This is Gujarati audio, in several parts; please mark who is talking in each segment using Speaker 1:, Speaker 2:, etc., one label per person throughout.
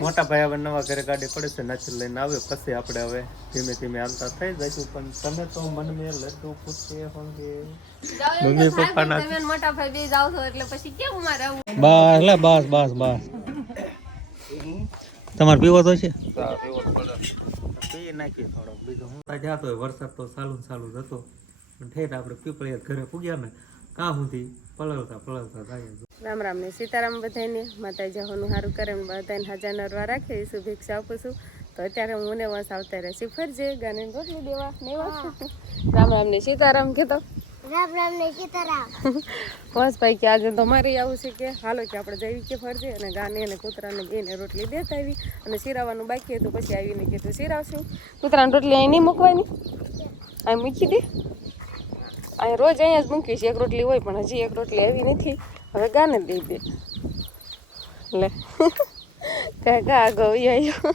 Speaker 1: મોટા ભાઈ હવે નવા ઘરે ગાડી પડે છે નાચી લઈને આવે પછી આપણે હવે ધીમે ધીમે હાલતા થઈ જઈશું. પણ તમે તો મન મેં લડ્ડુ પૂછે હોંગે. મમ્મી પપ્પા ના
Speaker 2: તમે મોટા ભાઈ બે જાવ છો એટલે પછી કેમ મારે આવું?
Speaker 1: બસ લે બસ બસ બસ. તમારે પીવો તો છે? પી નાખી થોડો બીજો હું. જાતો હોય વરસાદ તો ચાલુ ચાલુ જ હતો. પણ ઠેર આપણે પીપળિયા ઘરે પૂગ્યા ને કાં સુધી પલળતા પલળતા જાય
Speaker 2: રામ રામ ને સીતારામ બધાને માતાજી હોનું સારું કરે બધાને હાજર નરવા રાખે એ શુભેચ્છા આપું છું. તો અત્યારે હું ને વસ આવતા રહેશે ફરજે ગાને રોટલી દેવા ને રામ રામ ને સીતારામ કહેતો
Speaker 3: રામ રામ ને સીતારામ.
Speaker 2: બસ ભાઈ કે આજે તો મારે આવું છે કે હાલો કે આપણે જઈએ કે ફરજે અને ગાને અને કૂતરાને બેને રોટલી દેતા આવી અને શીરાવાનું બાકી હતું પછી આવીને કીધું શિરાવશું. કૂતરાને રોટલી અહીં નહીં મૂકવાની? અહીં મૂકી દે. અહીં રોજ અહીંયા જ મૂકીશ. એક રોટલી હોય પણ હજી એક રોટલી આવી નથી. હવે ગાને દઈ દે લે. કાકા આગળ આવ્યો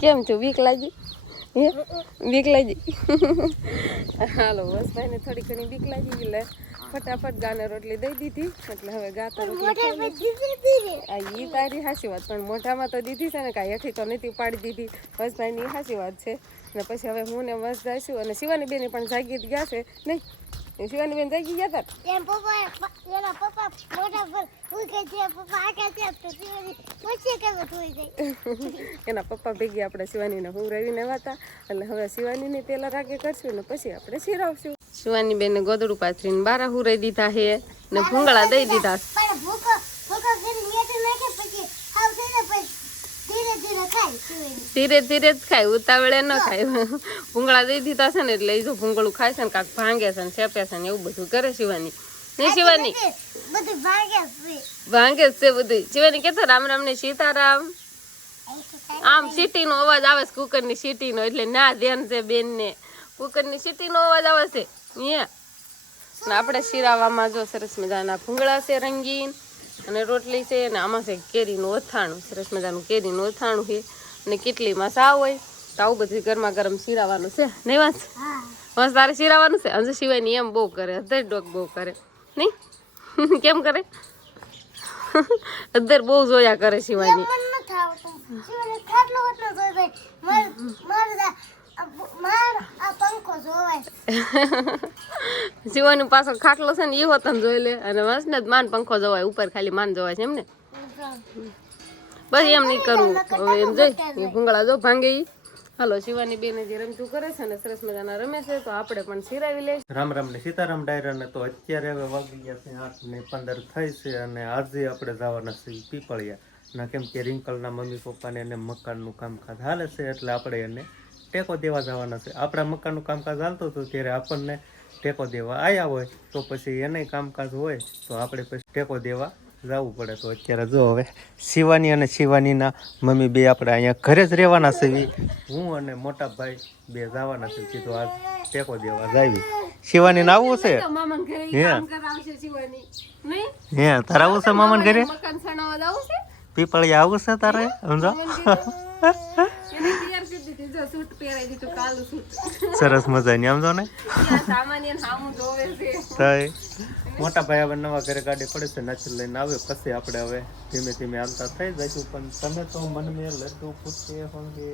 Speaker 2: કેમ છું? બીક લાગી? બીક લાગી? હાલો બસ ભાઈને થોડી ઘણી બીક લાગી ગઈ ફટાફટ ગાને રોટલી દઈ દીધી એટલે હવે ગા તો રોટલી ખાઈ લે.
Speaker 3: ધીરે ધીરે
Speaker 2: આ ઈ તારી હાસી વાત પણ મોઢામાં તો દીધી છે ને કાંઈ હેઠી તો નથી પાડી દીધી. બસ ભાઈની હાસી વાત છે. ને પછી હવે હું ને બસ જઈશું અને શિવાની બેને પણ જાગી જ ગયા છે. નહીં એ શિવાની બેન જાગી ગયા હતા
Speaker 3: એમ પપ્પા એના પપ્પા મોઢા પર કહે છે પપ્પા આગળ છે તો શિવાની પછી કેમ થોઈ જાય.
Speaker 2: એના પપ્પા ભેગી આપણે શિવાનીને હું રવિને વાતા એટલે હવે શિવાનીને પેલા રાગે કરશું ને પછી આપણે શિરાવશું શિવાની બેને ગોદડું પાથરીને બારા હુરાઈ દીધા હે ને ભૂંગળા દઈ દીધા
Speaker 3: પણ ભૂકો ભૂકો કરી મેઠું નાખે પછી હાવ થઈને પછી ધીરે ધીરે ખાય શિવાની
Speaker 2: ધીરે ધીરે જ ખાય ઉતાવળે ન ખાય. ભૂંગળા દઈ દીધા છે ને એટલે એ જો ભૂંગળું ખાય છે ને કાંક ભાંગે છે ને સેપે છે ને એવું બધું કરે શિવાની. નહીં શિવાની?
Speaker 3: ભાગે છે.
Speaker 2: ભાંગે છે બધું. શિવાની કેતો રામ રામ ને સીતારામ. આમ સીટીનો અવાજ આવે છે કુકરની સીટીનો એટલે ના ધ્યાન છે બેનને. કુકરની સીટીનો અવાજ આવે છે અહીંયા ને આપણે શિરાવામાં જો સરસ મજાના ભૂંગળા છે રંગીન અને રોટલી છે અને આમાં છે કેરીનું ઓથાણું સરસ મજાનું કેરીનું ઓથાણું છે. અને કેટલીમાં સાવ હોય? તો આવું બધું ગરમા ગરમ શીરાવાનું છે. નહીં વાંચ બસ તારે શિરાવાનું છે? અંજુ સિવાય એમ બહુ કરે. અધર ડોક બહુ કરે. નહીં? કેમ કરે? અધર બહુ જોયા કરે શિવાની.
Speaker 3: પણ ન શિવાની ન
Speaker 2: પાછો ખાટલો છે ને એ હોત જોઈ લે. અને બસ ને માન પંખો જવાય. ઉપર ખાલી માન જવાય છે એમ ને? બસ એમ નહીં કરવું હવે એમ જઈ ભૂંગળા જો ભાંગે હાલો, શિવાની બેન જે રમતું કરે છે ને, સરસ મજાના રમે છે, તો આપણે પણ સિરાવી લઈશું. રામ રામ ને સીતારામ ડાયરા ને તો અત્યારે હવે વાગી ગયા છે આઠ ને પંદર થઈ છે અને આજે આપણે જવાના છે પીપળિયા. ના, કેમ કે રિંકલના મમ્મી પપ્પાને એને મકાનનું કામકાજ હાલે છે, એટલે આપણે એને ટેકો દેવા જવાના છે. આપણા મકાનનું કામકાજ હાલતું હતું, ત્યારે આપણને ટેકો દેવા આવ્યા હોય, તો પછી એને કામકાજ હોય, તો આપણે પછી ટેકો દેવા જવું પડે તો અત્યારે જો હવે શિવાની અને શિવાનીના મમ્મી બે આપણે અહીંયા ઘરે જ રહેવાના છે. ઈ. હું અને મોટા ભાઈ બે જવાના છે. કીધું આજ ટેકો દેવા જાવી શિવાની આવવું છે? હે? હે તારે આવું છે મામન ઘરે?
Speaker 1: પીપળિયા આવું છે તારે? સમજો સરસ મજાની સમજો ને.
Speaker 2: સામાન્ય જોવે છે.
Speaker 1: થાય મોટા ભાઈ હવે નવા ઘરે ગાડી પડે છે નાચી લઈને આવ્યો પછી આપણે હવે ધીમે ધીમે હાલતા થઈ જઈશું. પણ તમે તો મન મે લડ્ડુ પૂછે હોંગે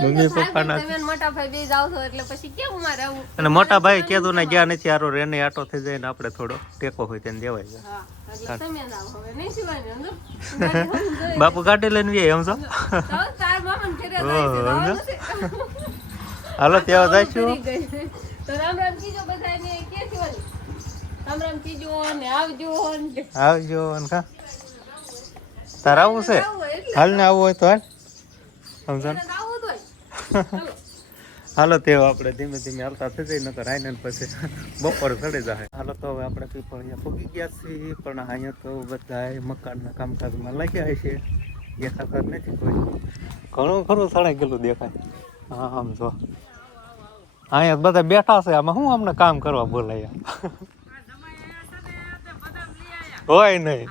Speaker 1: મમ્મી પપ્પાના
Speaker 2: તમે મોટા ભાઈ બે જાવ છો એટલે પછી કેમ મારે આવું?
Speaker 1: અને મોટા ભાઈ કીધું ના ગયા નથી આરો રેને આટો થઈ જાય ને આપણે થોડો ટેકો હોય તેને દેવાય
Speaker 2: હા એટલે તમે ના હવે નહીં સિવાય
Speaker 1: બાપુ ગાડી લઈને વે સમજો?
Speaker 2: તો તાર મામન ઘરે જાય છે
Speaker 1: હાલો ત્યાં જઈશું.
Speaker 2: તો રામ રામ કીજો બધાને કે સિવાય રામ રામ કીજો ને આવજો ને.
Speaker 1: આવજો કા? તારે આવું છે? હાલ ને આવવું હોય તો હાલ. સમજો ને?
Speaker 2: એને તો આવું જ હોય. ચાલો
Speaker 1: હાલો તેઓ આપણે ધીમે ધીમે હાલતા થઈ જાય નકર આઈને પછી બપોર ચડી જાય. હાલો તો હવે આપણે પીપળિયા ફૂગી ગયા છીએ પણ અહીંયા તો બધા મકાનના કામકાજમાં લાગ્યા છે દેખાતા નથી કોઈ. ઘણું ખરું સળાઈ ગયેલું દેખાય. હા આમ જો. અહીંયા બધા બેઠા છે આમાં શું અમને કામ કરવા બોલાયા? હોય નહીં.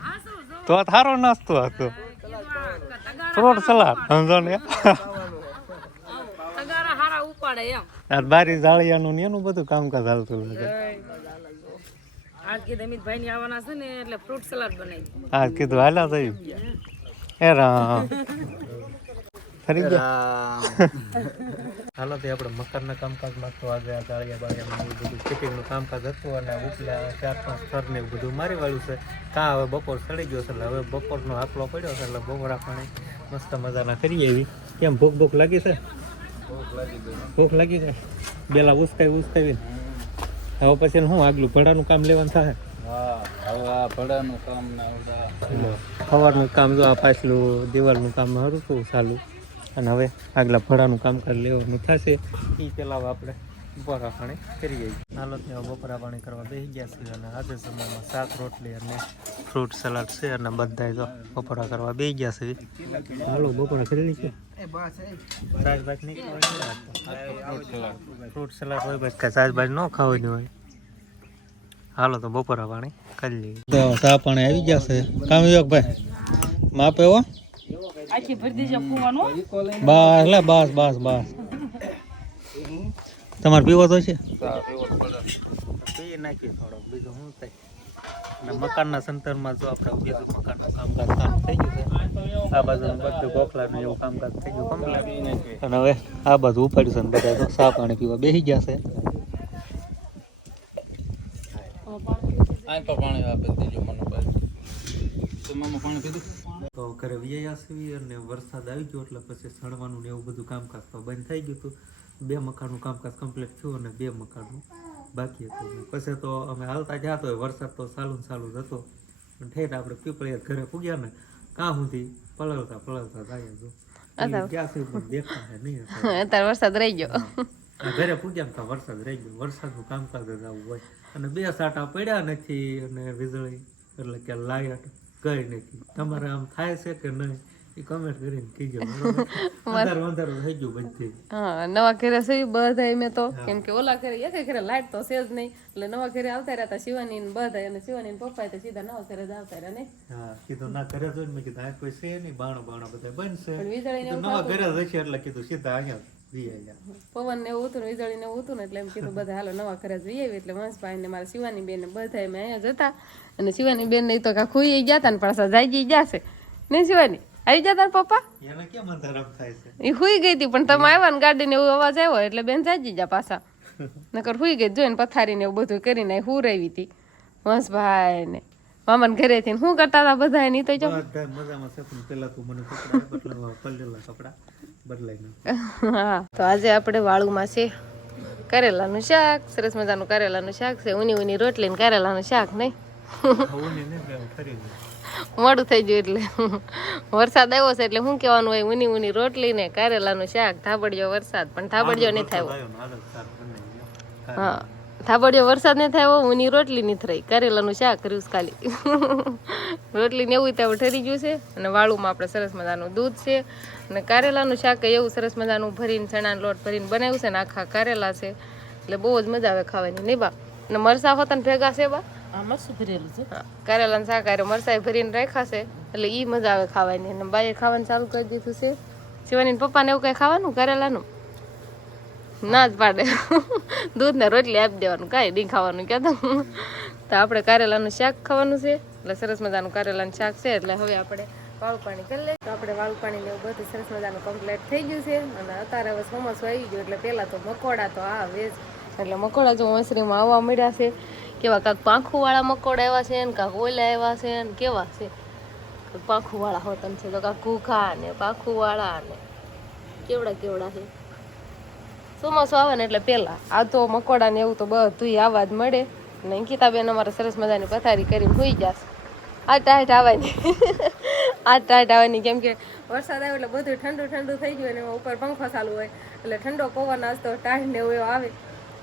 Speaker 1: તો થારો નાસ્તો હતો. ફ્રૂટ સલાડ સમજો ને
Speaker 2: ઉપાડે
Speaker 1: બારી જાળિયાનું ને એનું બધું કામકાજ હાલતું લાગે
Speaker 2: આજ કીધું અમિતભાઈ ની આવવાના છે ને એટલે ફ્રૂટ સલાડ બનાવી.
Speaker 1: હા કીધું હાલ્યા થયું એ રામ ફરી ગયા. હાલો તે આપણે મકાનના કામકાજમાં તો આજે આ ગાળિયા બાળિયા બધું ફિટિંગનું કામકાજ હતું અને ઉપલા ચાર પાંચ સ્તર ને એવું બધું મારી વાળું છે. કા હવે બપોર સડી ગયો છે એટલે હવે બપોરનો હાપલો પડ્યો છે એટલે બપોરા પાણી મસ્ત મજાના કરીએ એવી કેમ ભૂખ ભૂખ લાગી છે? ભૂખ લાગી છે? બેલા ઉસકાવી ઉસકાવી હવે પછી શું આગલું ભડાનું કામ લેવાનું થાય? સવારનું કામ જો આ પાછલું દિવાલનું કામ સારું હતું ચાલુ. અને હવે આગલા ભડાનું કામકાજ લેવાનું થશે. એ પેલા આપણે બપોરા પાણી કરી જઈએ હાલો, ત્યાં બપોરા પાણી કરવા બેસી ગયા છીએ અને આજે સમયમાં શાક, રોટલી અને ફ્રૂટ સલાડ છે અને બધા તો બપોરા કરવા બેસી ગયા છે. હાલો, બપોરા કરી સાજ બાજ નહીં ફ્રૂટ સલાડ હોય પછી સાજ ન ખાવાની હોય. હાલો, તો બપોરા પાણી કરી લઈએ. તો સા પાણી આવી ગયા છે. કામ યોગ ભાઈ માપે હો બસ લે બસ બસ બસ. તમારે પીવો તો છે? પી નાખીએ થોડો. બીજું શું થાય? અને મકાનના સંતરમાં જો આપણે બીજું મકાનનું કામકાજ ચાલુ થઈ ગયું છે આ બાજુ બધું ગોખલાનું એવું કામકાજ થઈ ગયું કમ્પ્લીટ અને હવે આ બાજુ ઉપાડ્યું છે ને બધા તો ચા પાણી પીવા બેસી ગયા છે. તો ઘરે વ્યાયા અને વરસાદ આવી ગયો એટલે પછી સણવાનું ને એવું બધું કામકાજ તો બંધ થઈ ગયું હતું. બે મકાનનું કામકાજ કમ્પ્લીટ થયું અને બે મકાનનું બાકી હતું. પછી તો અમે હાલતા ગયા તો વરસાદ તો ચાલુ ને ચાલુ જ હતો. પણ ઠેર આપણે પીપળિયા ઘરે પૂગ્યા ને કાં સુધી પલળતા પલળતા જાય જો. ક્યાં સુધી પણ દેખાય નહીં
Speaker 2: અત્યારે. વરસાદ રહી ગયો.
Speaker 1: ઘરે પૂગ્યા ને તો વરસાદ રહી ગયો. વરસાદનું કામકાજ જ આવું હોય. અને બે સાટા પડ્યા નથી અને વીજળી એટલે કે લાઈટ ગઈ નથી. તમારે આમ થાય છે કે નહીં એ કમેન્ટ કરીને કીજો અંધારું અંધારું થઈ ગયું બધી.
Speaker 2: હા નવા ઘરે સુઈ બધા મેં તો કેમ કે ઓલા ઘરે એક ઘરે લાઈટ તો છે જ નહીં. એટલે નવા ઘરે આવતા રહ્યા હતા શિવાની ને બધા અને શિવાની ને પપ્પા તો સીધા નવા ઘરે જ આવતા રહ્યા ને.
Speaker 1: હા કીધું ના ઘરે જોઈને મેં કીધું આ કોઈ છે નહીં બાણો બાણો બધા બનશે.
Speaker 2: વીજળી
Speaker 1: નવા ઘરે જશે એટલે કીધું સીધા અહીંયા
Speaker 2: પવન ને એવું હતું ને વીજળી ને એવું હતું ને એટલે એમ કીધું બધા હાલો નવા ઘરે જઈ આવી એટલે વંશભાઈ ને મારા શિવાની બેન ને બધા અમે અહીંયા જતા અને શિવાની બેન ને તો કા ખુઈ ગયા હતા ને પાછા જાગી ગયા છે. નહીં શિવાની આવી ગયા તાર પપ્પા?
Speaker 1: એને કેમ અંધારામ થાય છે?
Speaker 2: એ હુઈ ગઈ હતી પણ તમે આવ્યા ને ગાડી ને એવું અવાજ આવ્યો એટલે બેન જાગી ગયા પાછા. નકર હુઈ ગઈ જોઈને પથારી ને એવું બધું કરીને હું રહી હતી વંશભાઈ ને મામાને થઈને શું કરતા હતા બધા એની તો જો.
Speaker 1: મજામાં છે પણ પેલા તું મને કપડા બદલાવા કપડા.
Speaker 2: હા. તો આજે આપણે વાળુમાં છે કરેલાનું શાક સરસ મજાનું કરેલાનું શાક છે ઉની ઉની રોટલી ને કરેલાનું શાક નહીં. મોડું થઈ ગયું એટલે. વરસાદ આવ્યો છે એટલે શું કહેવાનું હોય ઉની ઉની રોટલી ને કરેલાનું શાક થાબડ્યો વરસાદ પણ થાબડ્યો નહીં થયો. હા થાબડ્યો વરસાદ નહીં થયો ઉની રોટલી નહીં થઈ કારેલાનું શાક કર્યું ખાલી. રોટલી ને એવું ત્યાં ઠરી ગયું છે. અને વાળુમાં આપણે સરસ મજાનું દૂધ છે અને કારેલાનું શાક એવું સરસ મજાનું ભરીને ચણાનો લોટ ભરીને બનાવ્યું છે ને આખા કારેલા છે. એટલે બહુ જ મજા આવે ખાવાની નહીં બા? અને મરસા હોતા ને ભેગા છે બા? કારેલાનું શાક હારે મરસા ભરીને રાખ્યા છે એટલે ઈ મજા આવે ખાવાની. અને બાએ ખાવાનું ચાલુ કરી દીધું છે. શિવાની પપ્પાને એવું કઈ ખાવાનું કારેલાનું? ના જ પાડે. દૂધ ને રોટલી આપી દેવાનું કાંઈ નહીં ખાવાનું કે તો આપણે કારેલાનું શાક ખાવાનું છે. એટલે સરસ મજાનું કારેલાનું શાક છે એટલે હવે આપણે વાળું પાણી કરી લે તો આપણે વાળું પાણી લેવું બધું સરસ મજાનું કમ્પ્લીટ થઈ ગયું છે. અને અત્યારે હવે ચોમાસું આવી ગયું એટલે પહેલાં તો મકોડા તો આવે જ. એટલે મકોડા જો મસરીમાં આવવા મળ્યા છે. કેવા કાંક પાંખુંવાળા મકોડા એવા છે ને કાંક ઓલા એવા છે ને કેવા છે? કાંક પાંખુંવાળા હોતન છે. તો કાંક ઘૂખા ને પાંખુંવાળા ને કેવડા કેવડા છે? ચોમાસું આવે ને એટલે પહેલાં. આ તો મકોડા ને એવું તો બધું આવવા જ મળે. ને અંકિતાબેન અમારે સરસ મજાની પથારી કરીને હોઈ જશે આ ટાઈટ આવવાની. આ ટાઈટ આવવાની. કેમ કે વરસાદ આવ્યો એટલે બધું ઠંડુ ઠંડુ થઈ ગયું અને ઉપર પંખો ચાલુ હોય. એટલે ઠંડો પવન આવતો ટાઢ ને એવું આવે.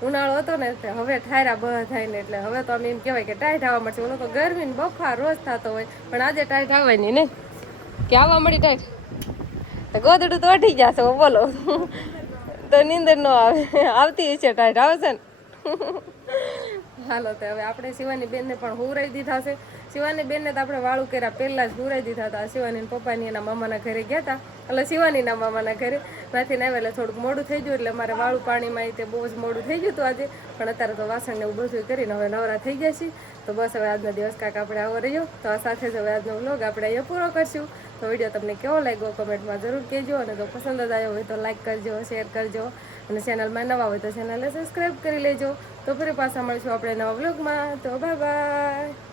Speaker 2: ઉનાળો હતો ને હવે ઠાયરા બહ થાય ને એટલે હવે તો આમ એમ કહેવાય કે ટાઈટ આવવા મળશે. ઓલો તો ગરમી ને બફાર રોજ થતો હોય. પણ આજે ટાઈટ આવવાની ને. કે આવવા મળી ટાઈટ તો ગોદડું તો અઢી હવે બોલો. તો નીંદર ન આવે. આવતી હશે ટાઈટ આવશે ને. હાલો તો હવે આપણે શિવાની બેનને પણ હુરાઈ દીધા છે. શિવાની બેનને તો આપણે વાળું કર્યા, પહેલા જ પૂરાઈ દીધા હતા. શિવાની પપ્પાની એના મામાના ઘરે ગયા હતા. એટલે શિવાનીના મામાના ઘરે. ત્યાંથી ના એટલે થોડુંક મોડું થઈ ગયું, એટલે મારે વાળું પાણીમાં તે બહુ જ મોડું થઈ ગયું હતું આજે. પણ અત્યારે તો વાસણ ને એવું બધું કરીને હવે નવરા થઈ ગયા છીએ. તો બસ હવે આજનો દિવસ કાંક આપણે આવો રહ્યો. તો આ સાથે જ હવે આજનો વ્લોગ આપણે અહીંયા પૂરો કરશું. તો વીડિયો તમને કેવો લાગ્યો કમેન્ટમાં જરૂર કહેજો. અને તો પસંદ જ આવ્યો હોય તો લાઇક કરજો શેર કરજો. અને ચેનલમાં નવા હોય તો ચેનલને સબસ્ક્રાઈબ કરી લેજો. તો ફરી પાછા મળીશું આપણે નવા બ્લોગમાં તો બાય બાય